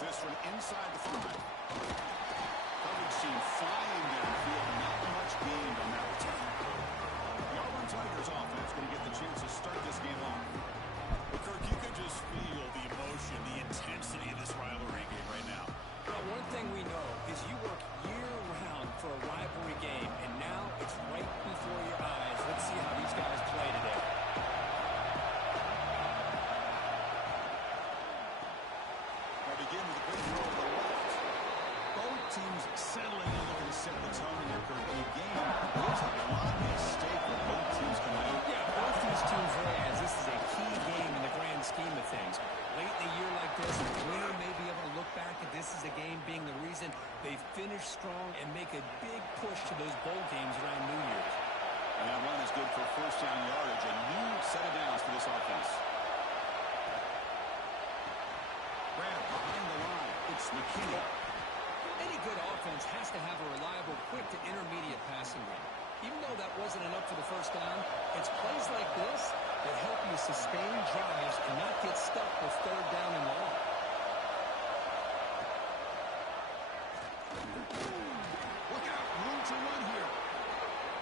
this from inside the 5. Coverage team flying downfield. Not much gained on that return. The Auburn Tigers offense going to get the chance to start this game off. Well, Kirk, you could just feel the emotion, the intensity of this rivalry game right now. Well, one thing we know is you work year-round for a rivalry game, and now it's right before your eyes. Let's see how these guys play today. They'll begin with a quick throw to the left. Both teams settling in, looking to set the tone in their game. There's a lot at stake for both teams tonight. Yeah, both these teams realize this is a key game in the grand scheme of things. Late in a year like this, the winner may be able to look back at this as a game being the reason they finish strong and make a big push to those bowl games around New Year's. And that run is good for first down yardage. A new set of downs for this offense. Grab behind the line. It's McKinney. Any good offense has to have a reliable, quick to intermediate passing game. Even though that wasn't enough for the first down, it's plays like this that help you sustain drives and not get stuck with third down and long. Look out, room to run here.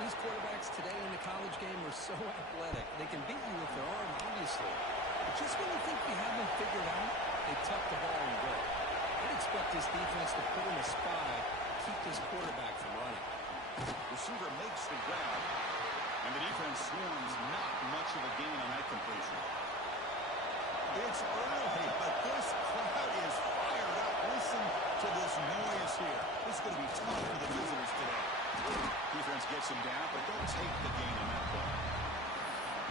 These quarterbacks today in the college game are so athletic. They can beat you with their arm, obviously. But just when you think you have them figured out, they tuck the ball and go. I'd expect this defense to put in a spy, keep this quarterback from running. Receiver makes the grab, and the defense swarms. Not much of a gain on that completion. It's early, but this crowd is fired up. Listen to this noise here. This is going to be tough for the visitors today. Defense gets him down, but they'll take the gain on that play.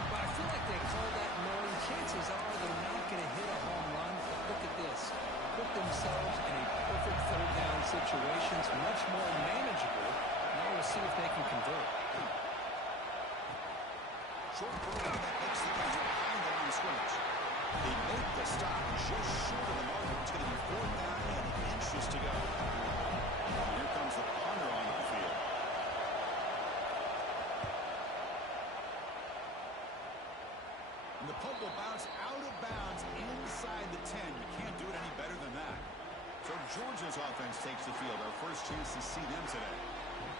But I feel like they call that knowing chances are they're not going to hit a home run. Look at this. Put themselves in a perfect third down situation. It's much more manageable. Now we'll see if they can convert. Short program that makes the play behind the line of scrimmage. They make the stop just short of the mark. It's going to be 4th down and inches to go. Here comes the punter onto the field. And the punt will bounce out of bounds inside the 10. You can't do it any better than that. So Georgia's offense takes the field. Our first chance to see them today.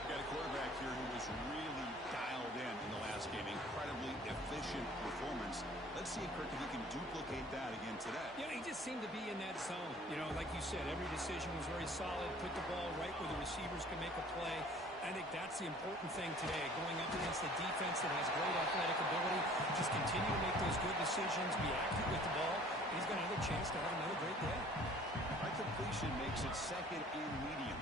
Got a quarterback here who was really dialed in the last game. Incredibly efficient performance. Let's see, Kirk, if he can duplicate that again today. Yeah, he just seemed to be in that zone. You know, like you said, every decision was very solid. Put the ball right where the receivers can make a play. I think that's the important thing today. Going up against a defense that has great athletic ability. Just continue to make those good decisions. Be accurate with the ball. He's got another chance to have another great day. High completion makes it 2nd and medium.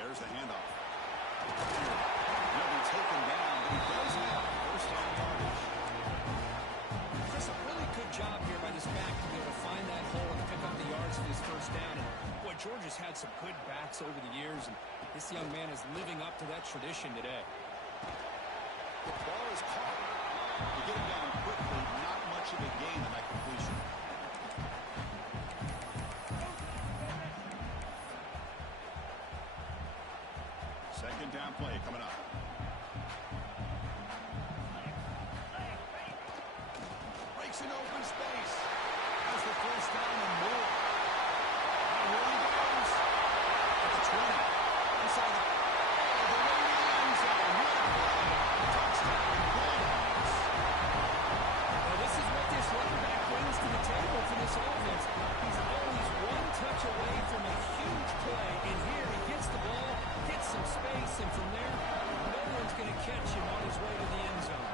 There's the handoff. He'll be taken down, but he does have first down yardage. Chris, a really good job here by this back to be able to find that hole and pick up the yards for this first down. And boy, Georgia's had some good backs over the years, and this young man is living up to that tradition today. The ball is caught. To get him down quickly, not much of a gain on that completion. Second down play coming up. Breaks in open space. Has the first down and more. Here he goes. At the 20. Inside the... Oh, the way to the end zone. What a play. Touchdown, Bulldawgs. Well, this is what this running back brings to the table for this offense. He's always one touch away from a huge play, and here he gets the ball, gets some space, and from there, no one's going to catch him on his way to the end zone.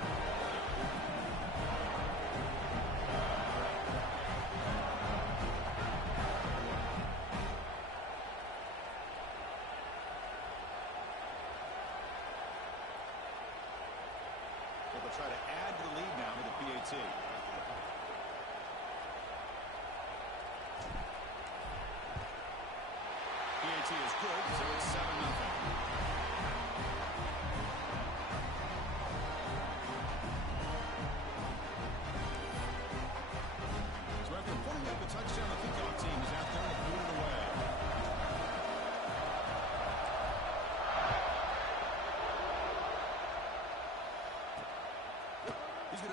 So they'll try to add to the lead now with the PAT. PAT is good, so it's 7-0.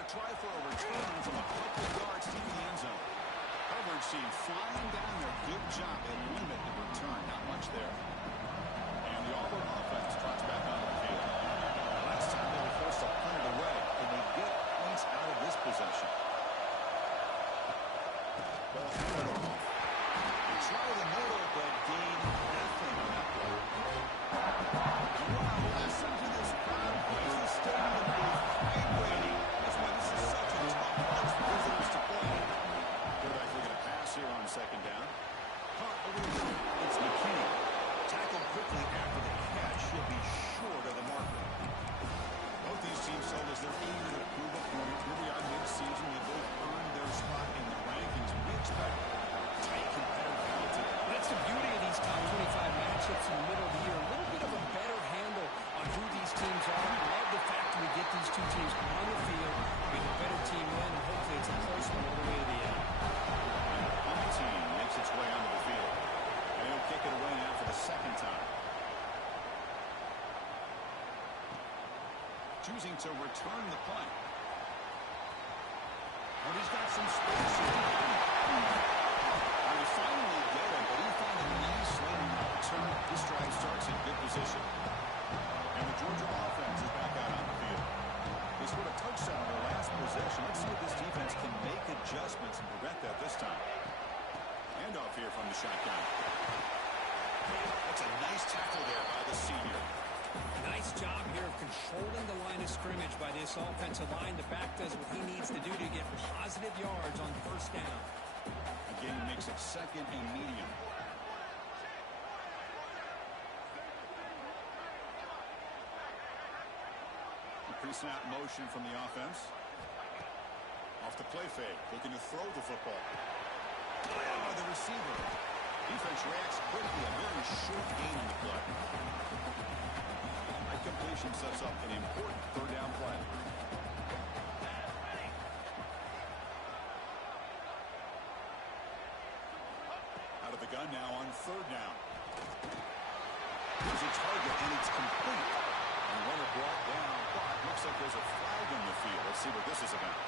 to try for a return from a couple of yards deep in the end zone. Coverage team flying down there. Good job. They limit the return. Not much there. And the Auburn offense trots back onto the field. Last time they were forced to punt it away, and they get points out of this possession. Ball handed off. They try the middle, but gain nothing on that play. And what a lesson to this crowd. Plays the stadium is vibrating. That's why this is such a tough place for visitors to play. Quarterback looking to pass here on second down. Caught over the middle. It's McKinney. Tackled quickly after the catch. He'll be short of the marker. Both these teams told us they're eager to prove a point. Here we are mid-season. They both earned their spot in the rankings. We expect tight competitive battle today. That's the beauty of these top 25 matchups in the middle of the year. A little bit of a better handle on who these teams are. I love the fact that we get these two teams on the field with a better team win, and hopefully it's a close one all the way to the end. And the home team makes its way onto the field. And he'll kick it away now for the second time. Choosing to return the punt. Well, he's got some space here. He finally get it, but he found a nice lane return. This drive starts in good position. And the Georgia offense is back out on the field. They scored a touchdown on their last possession. Let's see if this defense can make adjustments and prevent that this time. Handoff here from the shotgun. That's a nice tackle there by the senior. Nice job here of controlling the line of scrimmage by this offensive line. The back does what he needs to do to get positive yards on first down. Again, he makes it second and medium. Pre-snap motion from the offense. Off the play fake, looking to throw the football. Oh, the receiver. Defense reacts quickly. A very short gain on the play. That completion sets up an important third down play. Out of the gun now on third down. There's a target, and it's complete. And runner brought down, but looks like there's a flag in the field. Let's see what this is about.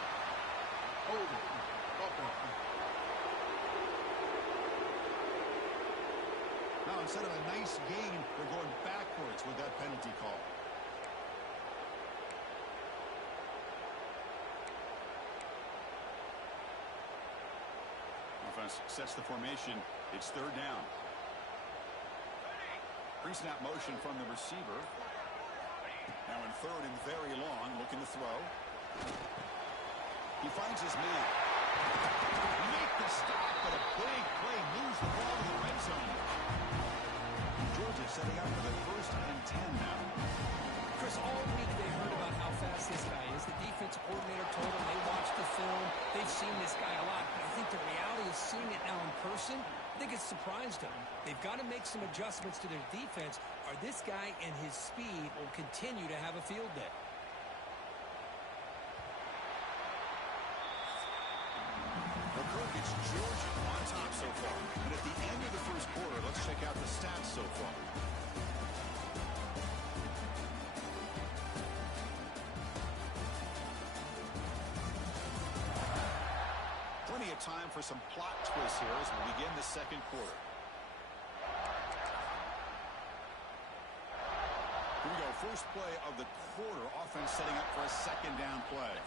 Now, instead of a nice gain, they're going backwards with that penalty call. Offense sets the formation. It's third down. Pre-snap motion from the receiver. Now in third and very long, looking to throw. He finds his man. Make the stop, but a big play moves the ball to the red zone. Georgia setting up for the first and 10 now. Chris, all week they heard about how fast this guy is. The defensive coordinator told them they watched the film. They've seen this guy a lot. But I think the reality is seeing it now in person, I think it's surprised them. They've got to make some adjustments to their defense, or this guy and his speed will continue to have a field day. Well, Kirk, it's Georgia on top so far. And at the end of the first quarter, let's check out the stats so far. Plenty of time for some plot twists here as we begin the second quarter. Here we go. First play of the quarter. Offense setting up for a second down play.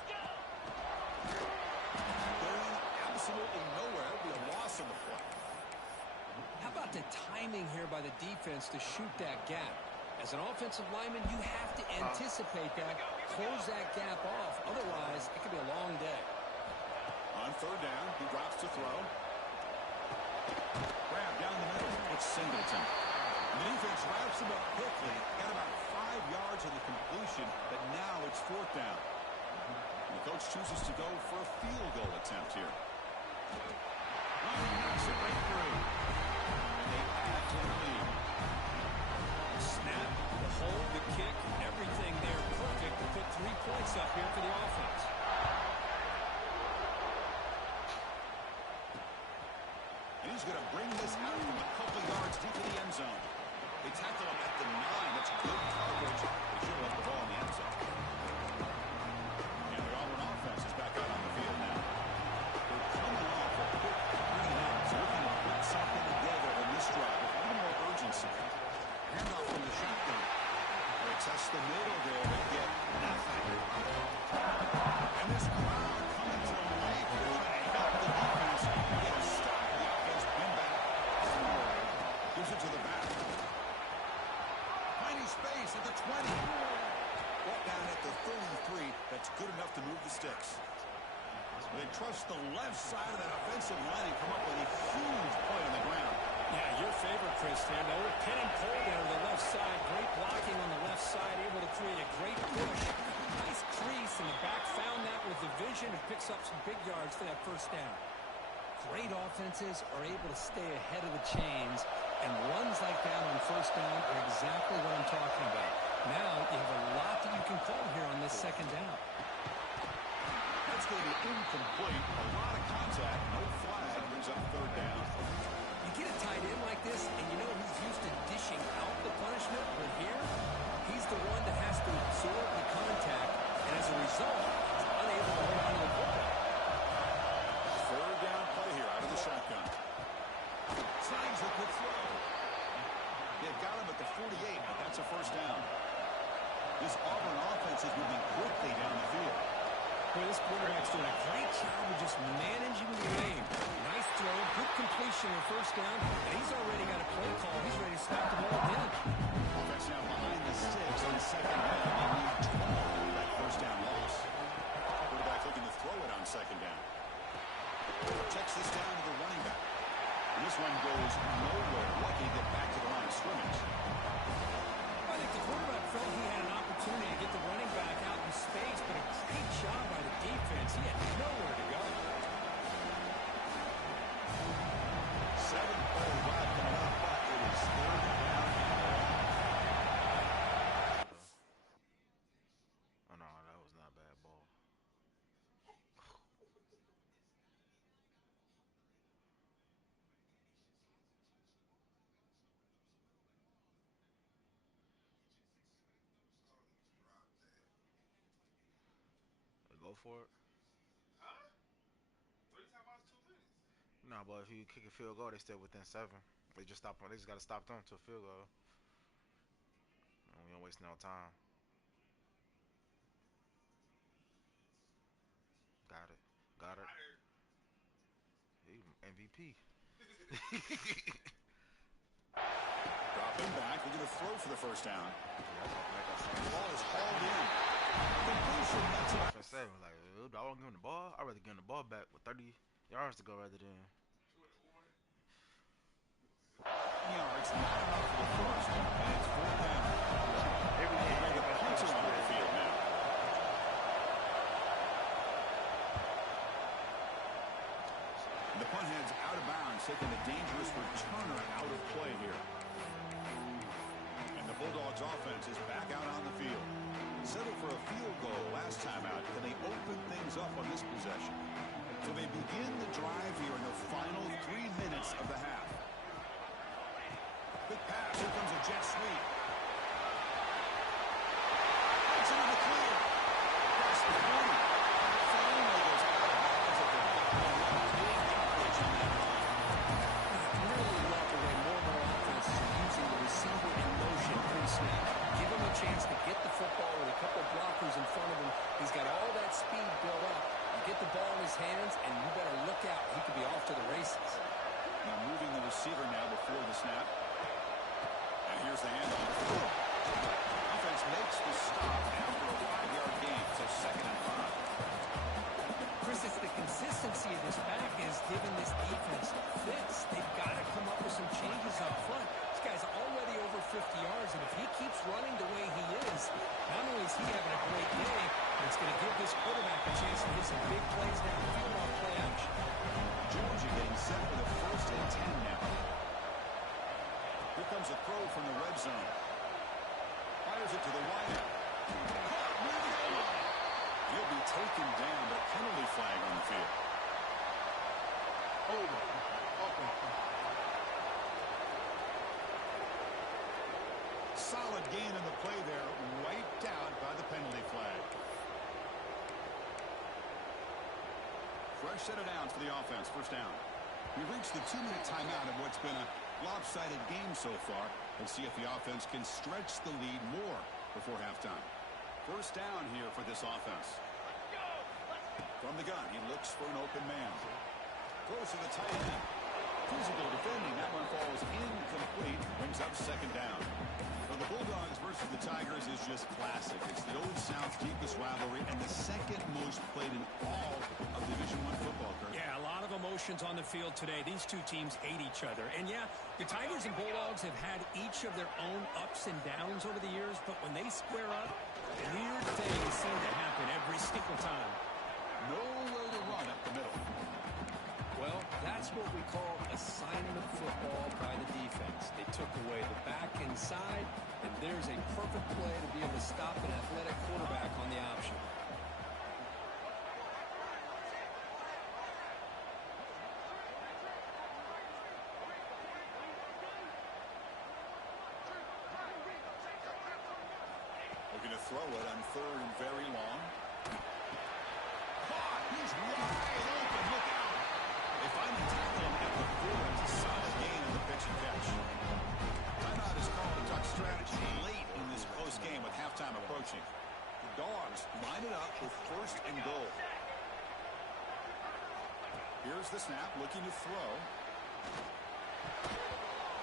Going absolutely nowhere. It'll be a loss on the play. How about the timing here by the defense to shoot that gap? As an offensive lineman, you have to anticipate that, close that gap off. Otherwise, it could be a long day. On third down, he drops to throw. Grab down the middle. It's Singleton. The defense wraps him up quickly. Got about 5 yards on the completion, but now it's fourth down. And the coach chooses to go for a field goal attempt here. Knocks it right through. And they add to the lead. The snap, the hold, the kick, everything there perfect to put 3 points up here for the offense. And he's going to bring this out from a couple yards deep in the end zone. They tackle him at the 9. That's good coverage. They should have left the ball in the end zone. And the Auburn offense Throws it to the back. Finding space at the 20. Brought down at the 33. That's good enough to move the sticks. They trust the left side of that offensive line and come up with a huge play on the ground. Yeah, your favorite, Chris, there. The old pin and pull there to the left side. Great blocking on the left side, able to create a great push. Nice crease, and the back found that with the vision and picks up some big yards for that first down. Great offenses are able to stay ahead of the chains, and runs like that on first down are exactly what I'm talking about. Now you have a lot that you can call here on this second down. That's going to be incomplete. A lot of contact. No flag. Brings up third down. You get a tight end like this, and you know he's used to dishing out the punishment, but here, he's the one that has to absorb the contact, and as a result, he's unable to hold on to the football. Third down play here out of the shotgun. Signs the quick throw. They've got him at the 48, but that's a first down. This Auburn offense is moving quickly down the field. Boy, this quarterback's doing a great job of just managing the game. Nice throw, good completion on first down, and he's already got a play call. He's ready to stop the ball again. Offense now behind the sticks on second down. They need 12 that first down loss. Quarterback looking to throw it on second down. Checks this down to the running back. And this one goes nowhere. Lucky to get back to the line of scrimmage. I think the quarterback felt he had an opportunity to get the running back out in space, but a great job by the defense. He had nowhere to go. 7-play drive coming up, but it is third down and long. Oh, no, that was not a bad ball. Go for it. Huh? What are you talking about? 2 minutes. No, but if you kick a field goal, they still within 7. They just stop. They just got to stop them to a field goal. And we don't waste no time. Got it. Got it. He MVP. Dropping back. We're going to throw for the first down. The ball is hauled in. Completion. That's it. I said, like, I won't give him the ball. I'd rather give him the ball back with 30 yards to go rather than. Yards, not enough for the first, and it's fourth down. Every game, The punts are on the field now. The punt heads out of bounds, taking a dangerous returner out of play here. And the Bulldogs offense is back out on the field. Settled for a field goal last time out. Can they open things up on this possession? So they begin the drive here in the final 3 minutes of the half. Quick pass. Here comes a jet sweep. It's into the clear. Across the 40. Finally goes out of bounds at the back of the line. Big coverage on that run. I really love the way more and more offenses are using the receiver in motion pre-snap. Give him a chance to get the football with a couple of blockers in front of him. He's got all that speed built up. You get the ball in his hands, and you better look out. He could be off to the races. Now moving the receiver now before the snap. And here's the handoff. Offense makes the stop after a 5-yard gain. So second and 5. Chris, it's the consistency of this back is giving this defense fits. They've got to come up with some changes up front. This guy's already over 50 yards, and if he keeps running the way he is, not only is he having a great day, but it's going to give this quarterback a chance to hit some big plays downfield off play action. Georgia getting set for the first and 10 now. Here comes a throw from the red zone. Fires it to the wideout. Caught near the goal line. He'll be taken down, but a penalty flag on the field. Over. Solid gain in the play there, wiped out by the penalty flag. Fresh set of downs for the offense, first down. We've reached the 2-minute timeout of what's been a lopsided game so far. Let's see if the offense can stretch the lead more before halftime. First down here for this offense. From the gun, he looks for an open man. Throws to the tight end. Physical defending. That one falls incomplete. second down. Well, the Bulldogs versus the Tigers is just classic. It's the Old South's deepest rivalry and the second most played in all of Division I football, Kurt. Yeah, a lot of emotions on the field today. These two teams hate each other. And yeah, the Tigers and Bulldogs have had each of their own ups and downs over the years, but when they square up, weird things seem to happen every single time. Nowhere to run up the middle. Well, that's what we call assignment football by the defense. They took away the back inside, and there's a perfect play to be able to stop an athletic quarterback on the option. Looking to throw it on third and very long. Caught! He's wide open. Look out! They finally tackle him at the 4. It's a solid gain on the pitch and catch. Timeout is called. Duck strategy late in this close game with halftime approaching. The Dogs line it up with first and goal. Here's the snap, looking to throw.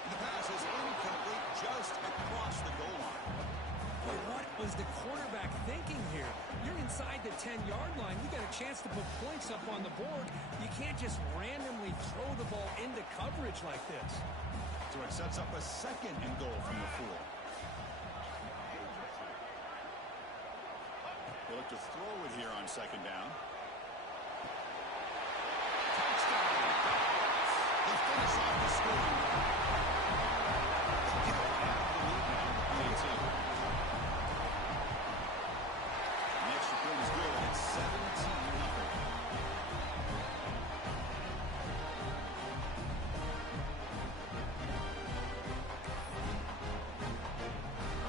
And the pass is incomplete just across the goal line. Boy, what was the quarterback thinking here? You're inside the 10-yard line. You got a chance to put points up on the board. You can't just randomly throw the ball into coverage like this. So it sets up a second and goal from the 4. They look to throw it here on second down. Touchdown! They finish off the scoring. They have the lead now, 18. The extra point is good. It's 17-0.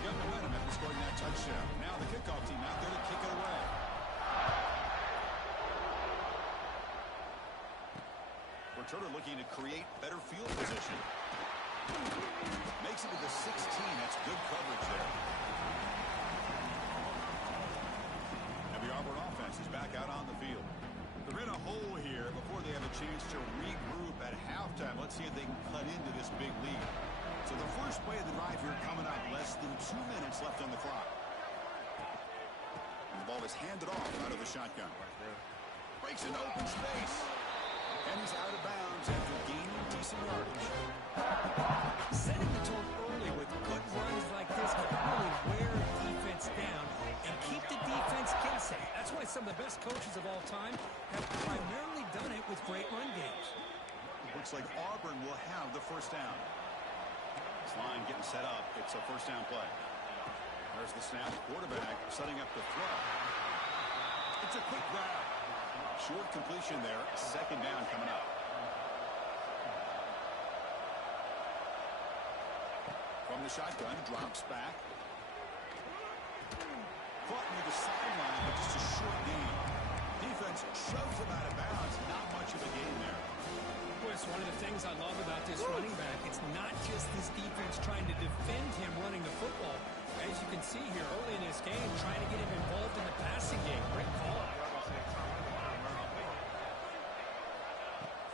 Got momentum after scoring that touchdown. Now the kickoff team out there to kick it away. Turner looking to create better field position. Makes it to the 16. That's good coverage there. And the Auburn offense is back out on the field. They're in a hole here before they have a chance to regroup at halftime. Let's see if they can cut into this big lead. So the first play of the drive here coming up. Less than 2 minutes left on the clock. And the ball is handed off out of the shotgun. Breaks into open space. And he's out of bounds after gaining decent yardage. Setting the tone early with good runs like this can really wear defense down and keep the defense guessing. That's why some of the best coaches of all time have primarily done it with great run games. Looks like Auburn will have the first down. This line getting set up. It's a first down play. There's the snap. Quarterback setting up the throw. It's a quick grab. Short completion there. Second down coming up. From the shotgun, drops back. Caught near the sideline, but just a short gain. Defense shoves him out of bounds. Not much of a gain there. Boy, it's one of the things I love about this running back. It's not just this defense trying to defend him running the football. As you can see here early in this game, trying to get him involved in the passing game. Great call.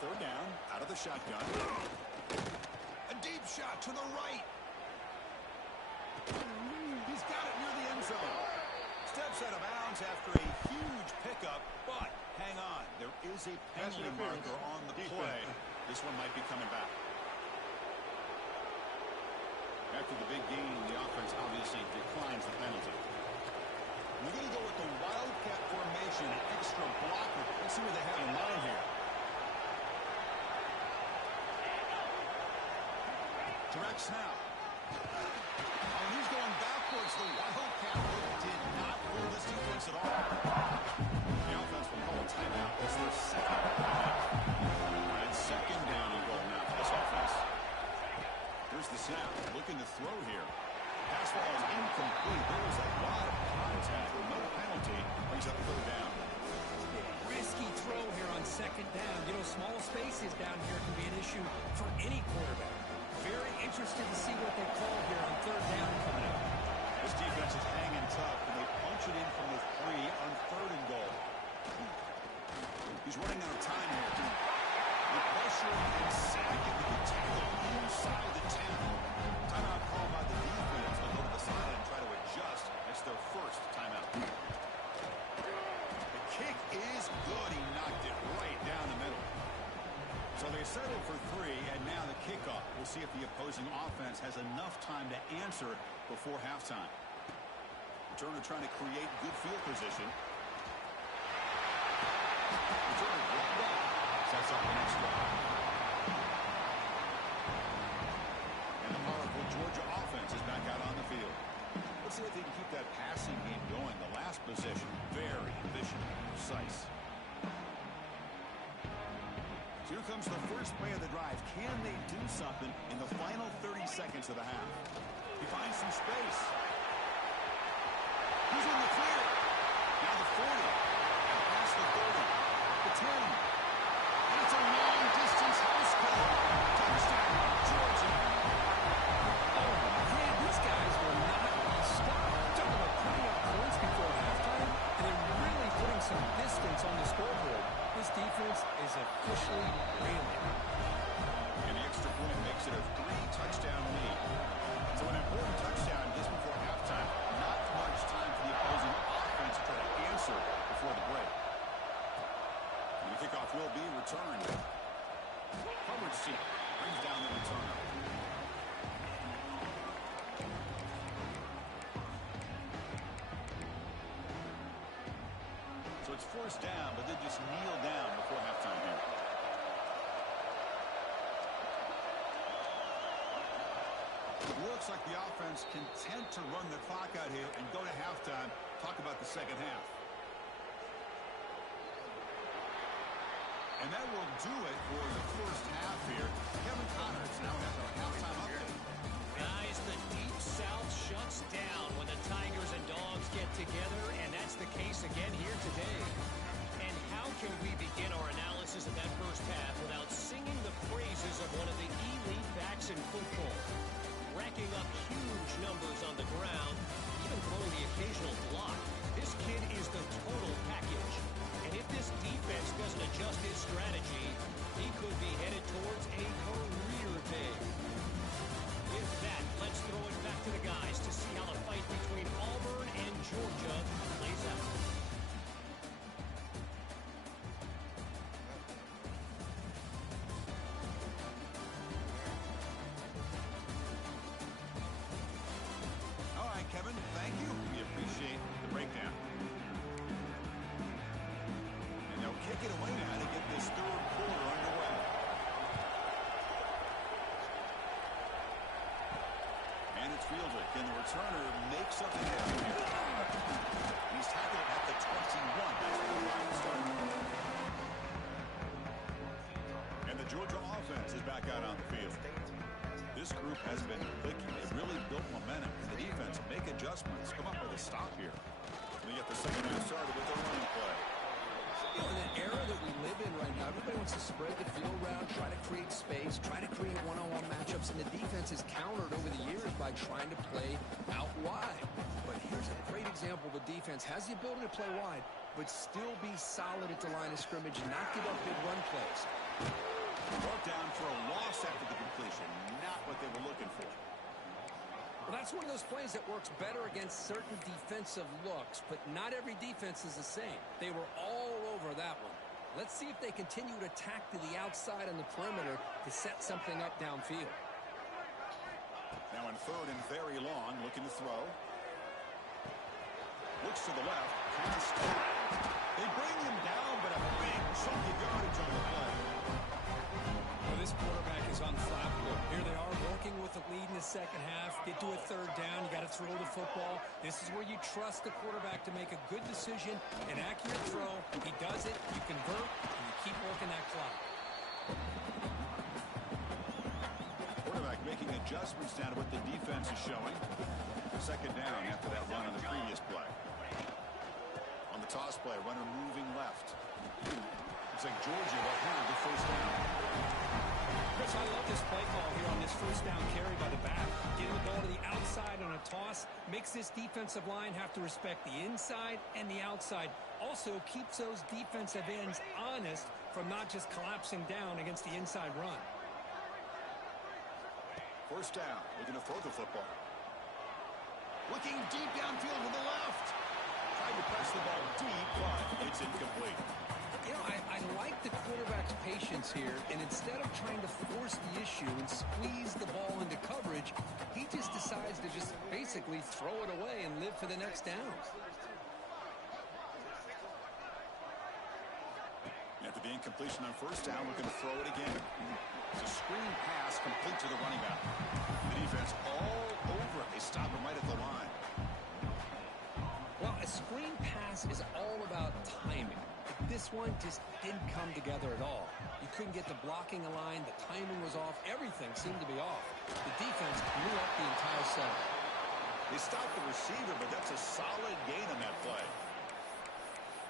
Third down, out of the shotgun. A deep shot to the right. He's got it near the end zone. Steps out of bounds after a huge pickup, but hang on. There is a penalty marker on the play. This one might be coming back. After the big gain, the offense obviously declines the penalty. We're going to go with the Wildcat formation, an extra blocker. Let's see what they have in mind here. Direct snap. Oh, he's going backwards. The Wildcat did not fool this defense at all. The offense will call a timeout. It's their second. And second down and goal now for this offense. Here's the snap. Looking to throw here. Pass ball is incomplete. There was a lot of contact. No penalty. Brings up third down. Risky throw here on second down. You know, small spaces down here can be an issue for any quarterback. Very interested to see what they call here on third down coming up. This defense is hanging tough, and they punch it in from the 3 on third and goal. He's running out of time here. The pressure and sacking the tackle inside the 10. Timeout see if the opposing offense has enough time to answer before halftime. Returner trying to create good field position. Returner brought back. Sets up the next drive. And the powerful Georgia offense is back out on the field. Let's see if they can keep that passing game going. The last possession, very efficient, precise. So here comes the first play of the drive. Can they do something in the final 30 seconds of the half? He finds some space. He's in the clear. Now the 40. And past the 30. The 10. And it's a long-distance house call. Touchdown, Georgia. Oh, man, these guys will not be stopped. Talking about putting up points before halftime, and they're really putting some distance on the scoreboard. This defense is officially reeling. And the extra point makes it a 3-touchdown lead. So an important touchdown just before halftime. Not much time for the opposing offense to try to answer before the break. And the kickoff will be returned. Coverage seat brings down the returner. So it's forced down, but they just kneel down before halftime here. It looks like the offense content to run the clock out here and go to halftime. Talk about the second half. And that will do it for the first half here. Kevin Connors now has our halftime update. Guys, the Deep South shuts down when the Tigers and Dogs get together, and that's the case again here today. And how can we begin our analysis of that first half without singing the praises of one of the elite backs in football? Racking up huge numbers on the ground, even throwing the occasional block. This kid is the total package. And if this defense doesn't adjust his strategy, he could be headed towards a career day. With that, let's throw it back to the guys to see how the fight between Auburn and Georgia plays out. All right, Kevin, thank you. We appreciate the breakdown. And they'll kick it away now to get this third quarter underway. And it's fielded. Can the returner make something happen here? He's tackled at the 21. That's where the line started. And the Georgia offense is back out on the field. This group has been clicking. They've really built momentum. The defense make adjustments. Come up with a stop here. They get the second half started with a running play. You know, in an era that we live in right now, everybody wants to spread the field around, try to create space, try to create one-on-one matchups, and the defense has countered over the years by trying to play out wide. But here's a great example. The defense has the ability to play wide, but still be solid at the line of scrimmage and not give up big run plays. Brought down for a loss after the completion. Not what they were looking for. Well, that's one of those plays that works better against certain defensive looks, but not every defense is the same. They were all over that one. Let's see if they continue to tack to the outside on the perimeter to set something up downfield. Now in third and very long, looking to throw. Looks to the left. Pass. They bring him down, but a big chunk of yardage on the play. Well, this quarterback is unflappable. Here they are working with the lead in the second half. Get to a third down. You got to throw the football. This is where you trust the quarterback to make a good decision, an accurate throw. He does it. You convert, and you keep working that clock. Quarterback making adjustments down to what the defense is showing. Second down after that run on the previous play. On the toss play, runner moving left. Looks like Georgia will have the first down. Chris, I love this play call here on this first down carry by the back. Getting the ball to the outside on a toss makes this defensive line have to respect the inside and the outside. Also keeps those defensive ends honest from not just collapsing down against the inside run. First down, looking to throw the football. Looking deep downfield to the left. Tried to press the ball deep, but it's incomplete. You know, I like the quarterback's patience here, and instead of trying to force the issue and squeeze the ball into coverage, he just decides to just basically throw it away and live for the next down. After the incompletion on first down, looking to throw it again. It's a screen pass complete to the running back. The defense all over it. They stop him right at the line. Well, a screen pass is all about timing. This one just didn't come together at all. You couldn't get the blocking line. The timing was off. Everything seemed to be off. The defense blew up the entire center. They stopped the receiver, but that's a solid gain on that play.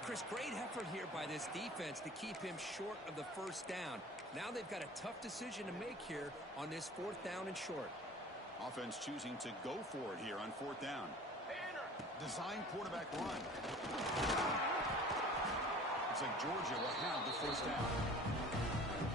Chris, great effort here by this defense to keep him short of the first down. Now they've got a tough decision to make here on this fourth down and short. Offense choosing to go for it here on fourth down. Design quarterback run. Looks like Georgia will have the first down.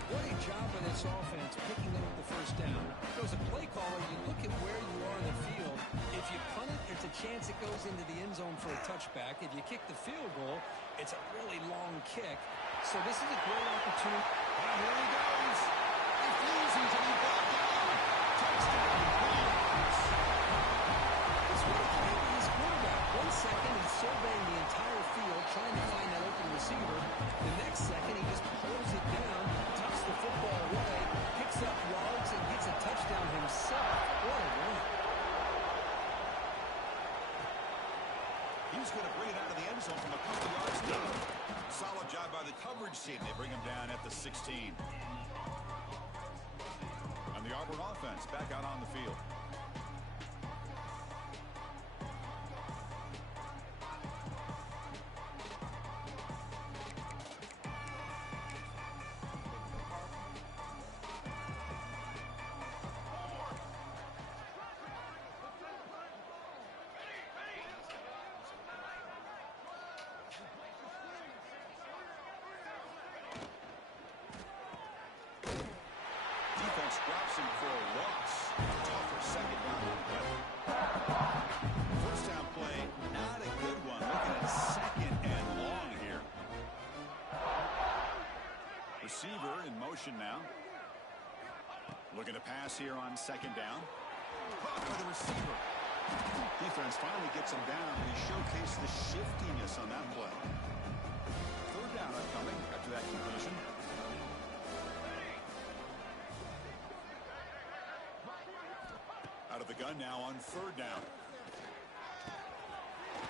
What a job by this offense picking up the first down. So as a play caller, you look at where you are in the field. If you punt it, there's a chance it goes into the end zone for a touchback. If you kick the field goal, it's a really long kick. So this is a great opportunity. And here he goes. He flees until he brought down. Touchdown. It's what a play by his quarterback. 1 second, he's surveying the entire field, trying to find that open receiver. The next second, he just pulls it down, tucks the football away, picks up yards, and gets a touchdown himself. What a run. He's going to bring it out of the end zone from a couple yards down. Solid job by the coverage team. They bring him down at the 16. And the Auburn offense back out on the field. Drops him for a loss. Tougher second down play. First down play, not a good one. Looking at second and long here. Receiver in motion now. Looking to pass here on second down. Caught by the receiver. Defense finally gets him down, and he showcased the shiftiness on that play. Third down upcoming after that completion. Out of the gun now on third down.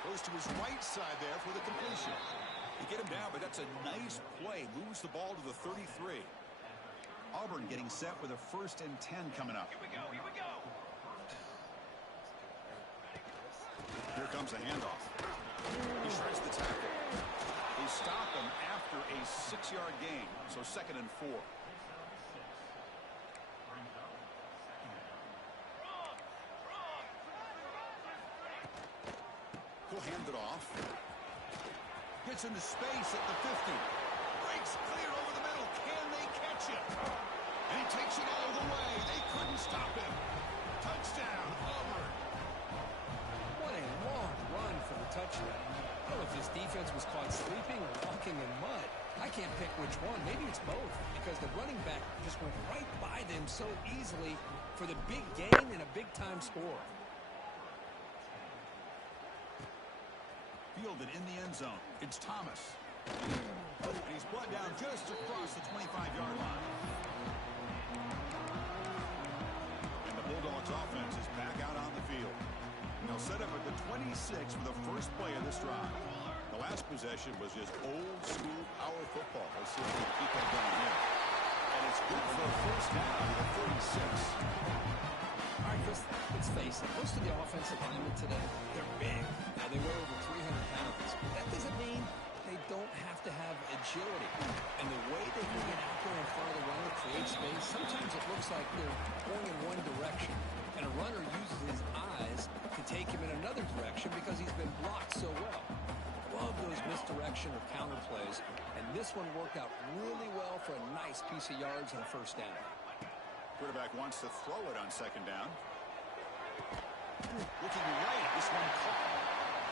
Goes to his right side there for the completion. They get him down, but that's a nice play. Moves the ball to the 33. Auburn getting set with a 1st and 10 coming up. Here we go, here we go. Here comes the handoff. He shreds the tackle. They stop him after a 6-yard gain, so 2nd and 4. He'll hand it off. Gets into space at the 50. Breaks clear over the middle. Can they catch him? And he takes it all the way. They couldn't stop him. Touchdown, Auburn. What a long run for the touchdown. I don't know if this defense was caught sleeping or walking in mud. I can't pick which one. Maybe it's both, because the running back just went right by them so easily for the big gain and a big-time score. Fielded in the end zone. It's Thomas. And he's brought down just across the 25-yard line. And the Bulldogs offense is back out on the field. And they'll set up at the 26 for the first play of this drive. The last possession was just old-school power football. Let's see if they can keep that going here. And it's good for a first down at the 36. All right, Chris, let's face it. Most of the offensive linemen today, they're big. Now, they weigh over 300 pounds. But that doesn't mean they don't have to have agility. And the way they can get out there in front of the runner, create space, sometimes it looks like they're going in one direction. And a runner uses his eyes to take him in another direction because he's been blocked so well. Love those misdirection or counter plays. And this one worked out really well for a nice piece of yards and a first down. Quarterback wants to throw it on second down. Looking right, this one caught.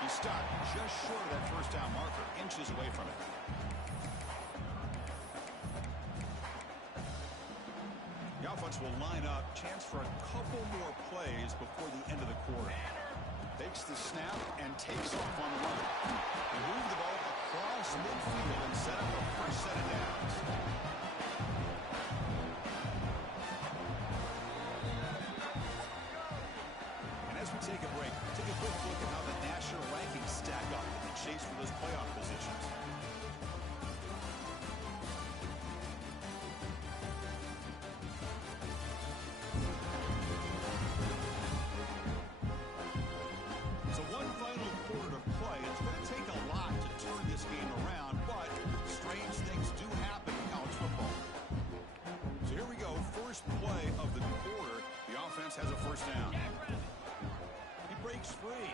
He's stopped just short of that first down marker, inches away from it. offense will line up. Chance for a couple more plays before the end of the quarter. Takes the snap and takes off on the run. They move the ball across midfield and set up a first set of downs. And as we take a break, take a quick look at how the national rankings stack up in the chase for those playoff positions. So one final quarter to play. It's going to take a lot to turn this game around, but strange things do happen in college football. So here we go. First play of the quarter. The offense has a first down. He breaks free.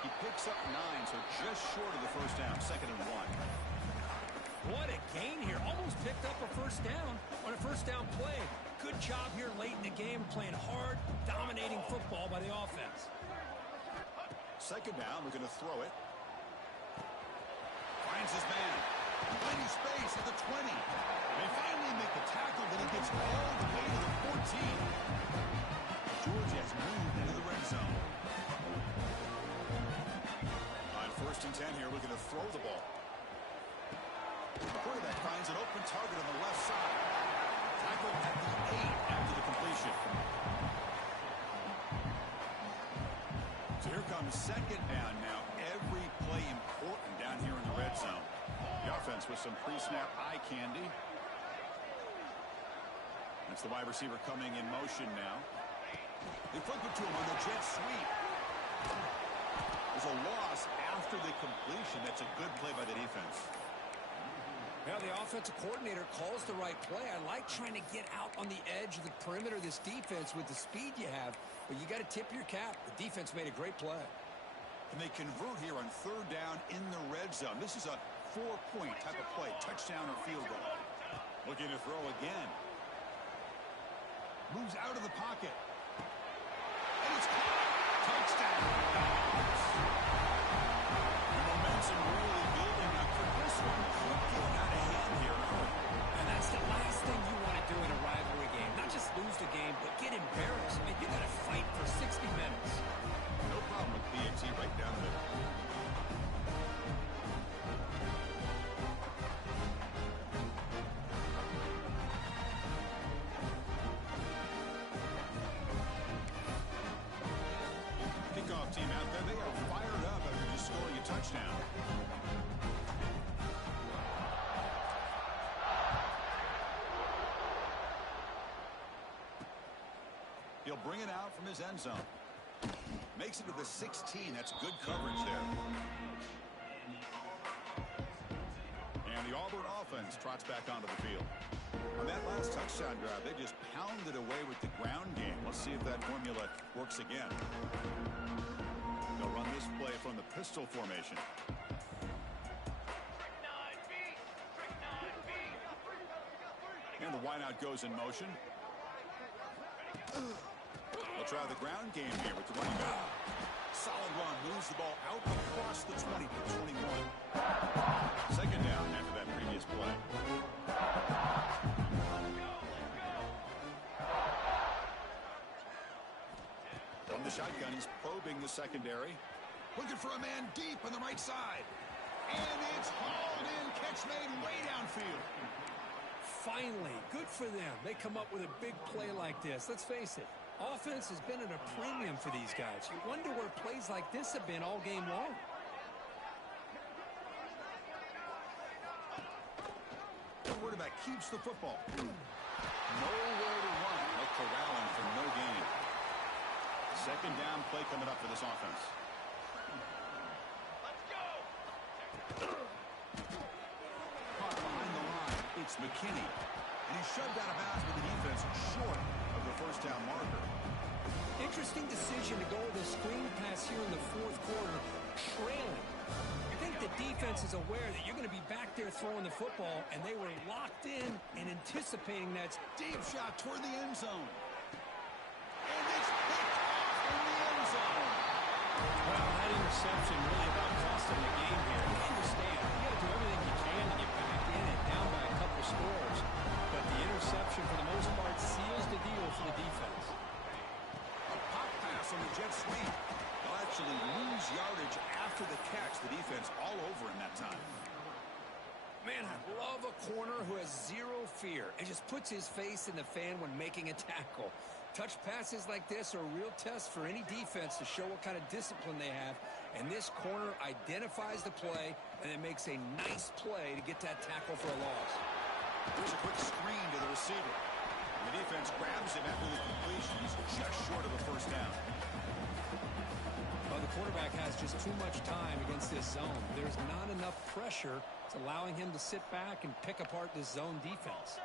He picks up 9, so just short of the first down. 2nd and 1. What a gain here. Almost picked up a first down on a first down play. Good job here late in the game, playing hard, dominating football by the offense. 2nd down, we're going to throw it. Finds his man. Plenty space at the 20. They finally make the tackle, but he gets all the way to the 14. Georgia has moved into the red zone. On 1st and 10 here, we're going to throw the ball. The quarterback finds an open target on the left side. Tackled at the 8 after the completion. So here comes 2nd down now. Every play important down here in the red zone. The offense with some pre-snap eye candy. That's the wide receiver coming in motion now. They flip it to him on the jet sweep. There's a loss after the completion. That's a good play by the defense. Yeah, the offensive coordinator calls the right play. I like trying to get out on the edge of the perimeter of this defense with the speed you have, but you got to tip your cap. The defense made a great play. And they convert here on 3rd down in the red zone. This is a 4-point type of play, touchdown or field goal. Looking to throw again. Moves out of the pocket. And it's caught. Touchdown. The momentum really building up for this one. Could get out of hand here. And that's the last thing you want to do in a rivalry game. Not just lose the game, but get embarrassed. I mean, you got to fight for 60 minutes. No problem with PAT right down the middle. Kickoff team out there. They are fired up after just scoring a touchdown. He'll bring it out from his end zone. Makes it to the 16. That's good coverage there. And the Auburn offense trots back onto the field. On that last touchdown drive, they just pounded away with the ground game. Let's see if that formula works again. They'll run this play from the pistol formation. And the wideout goes in motion. They'll try the ground game here with the running back. Solid run, moves the ball out across the 20 to 21. 2nd down after that previous play. From the shotgun, he's probing the secondary. Looking for a man deep on the right side. And it's hauled in, catch made way downfield. Finally, good for them. They come up with a big play like this. Let's face it, offense has been at a premium for these guys. You wonder where plays like this have been all game long. The quarterback keeps the football. Nowhere to run. They'll corral him for no gain. 2nd down play coming up for this offense. Caught behind the line. It's McKinney. And he's shoved out of bounds with the defense short of the first down marker. Interesting decision to go with a screen pass here in the 4th quarter, trailing. I think the defense is aware that you're going to be back there throwing the football, and they were locked in and anticipating that. Deep shot toward the end zone. And it's picked off in the end zone. Well, that interception really about cost them the game here. I understand. You got to do everything you can to get back in and down by a couple scores. But the interception interception, for the most part, seals the deal for the defense. A pop pass on the jet sweep. They'll actually lose yardage after the catch. The defense all over in that time. Man, I love a corner who has zero fear and just puts his face in the fan when making a tackle. Touch passes like this are a real test for any defense to show what kind of discipline they have. And this corner identifies the play and then makes a nice play to get that tackle for a loss. There's a quick screen to the receiver. The defense grabs him after the completion. He's just short of a first down. Well, the quarterback has just too much time against this zone. There's not enough pressure. It's allowing him to sit back and pick apart this zone defense.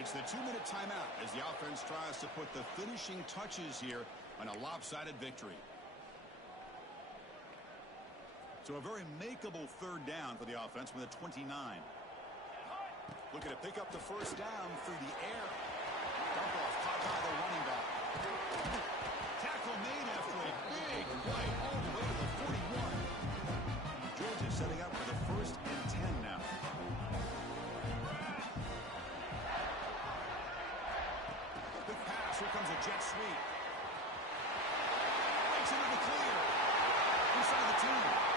It's the 2-minute timeout as the offense tries to put the finishing touches here on a lopsided victory. So a very makeable third down for the offense with a 29. Looking to pick up the first down through the air. Dump off caught by the running back. Tackle made after a big play all the way to the 41. Georgia setting up for the 1st and 10 now. Big pass. Here comes a jet sweep. Breaks into the clear. Inside the 2.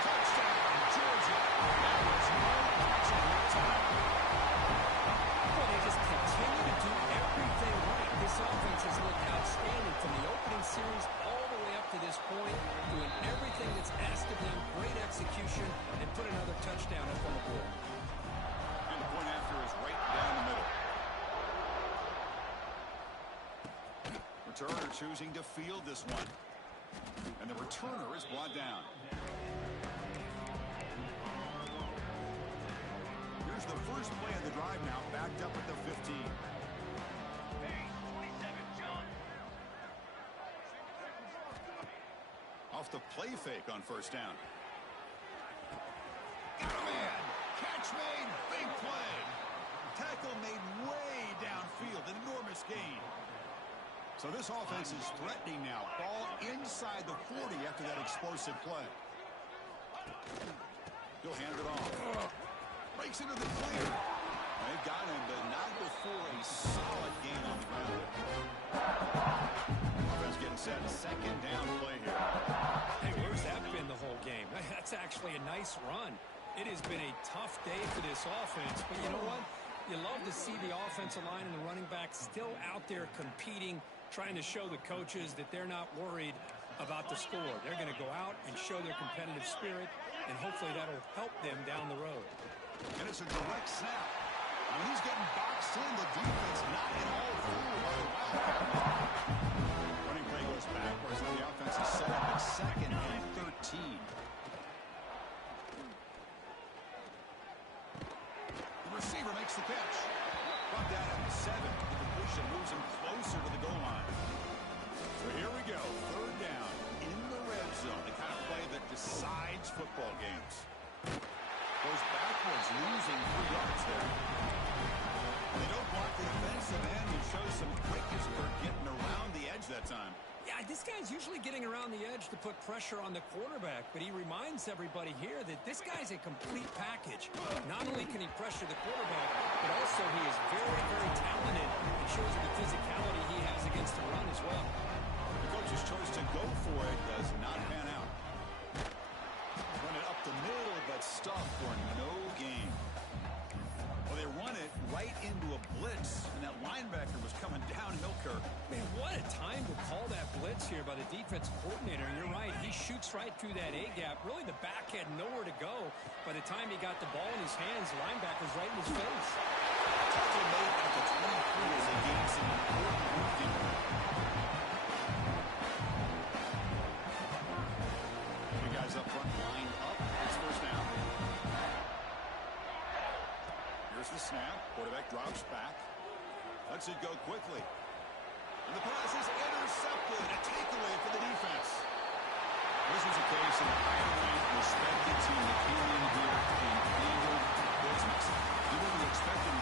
Touchdown, Georgia. There was no action that time. Well, they just continue to do everything right. This offense has looked outstanding from the opening series all the way up to this point, doing everything that's asked of them, great execution, and put another touchdown up on the board. And the point after is right down the middle. Returner choosing to field this one. And the returner is brought down. Here's the first play of the drive now, backed up at the 15. Off the play fake on first down. Got a man. Catch made. Big play. Tackle made way downfield. An enormous gain. So this offense is threatening now. Ball inside the 40 after that explosive play. He'll hand it off. Breaks into the clear. They've got him, but not before a solid gain on the ground. Offense getting set. Second down play here. Hey, where's that been the whole game? That's actually a nice run. It has been a tough day for this offense, but you know what? You love to see the offensive line and the running back still out there competing, trying to show the coaches that they're not worried about the score. They're going to go out and show their competitive spirit, and hopefully that'll help them down the road. And it's a direct snap. When he's getting boxed in, the defense not at all fooled by the Wildcat. Running play goes backwards, and the offense is set up at 2nd and 13. The receiver makes the catch. Brought down at the 7. The completion moves him closer to the goal line. So here we go. 3rd down in the red zone. The kind of play that decides football games. Goes backwards, losing 3 yards there. They don't block the defensive end. He shows some quickness for getting around the edge that time. Yeah, this guy's usually getting around the edge to put pressure on the quarterback, but he reminds everybody here that this guy's a complete package. Not only can he pressure the quarterback, but also he is very, very talented and shows the physicality he has against the run as well. The coach's choice to go for it does not pan out. Run it up the middle, but stuffed for no gain. Well, they run it right into a blitz, and that linebacker was coming down Milker. Man, what a time to call that blitz here by the defensive coordinator. You're right, he shoots right through that A-gap. Really, the back had nowhere to go. By the time he got the ball in his hands, the linebacker's right in his face. Tackle made at the 23 as they gain some important movement. The guys up front line up. It's first down. Here's the snap. Quarterback drops back. Lets it go quickly. And the pass is intercepted. A takeaway for the defense. This was a case of a higher-ranked, respected team that came in here and handled business. You really expected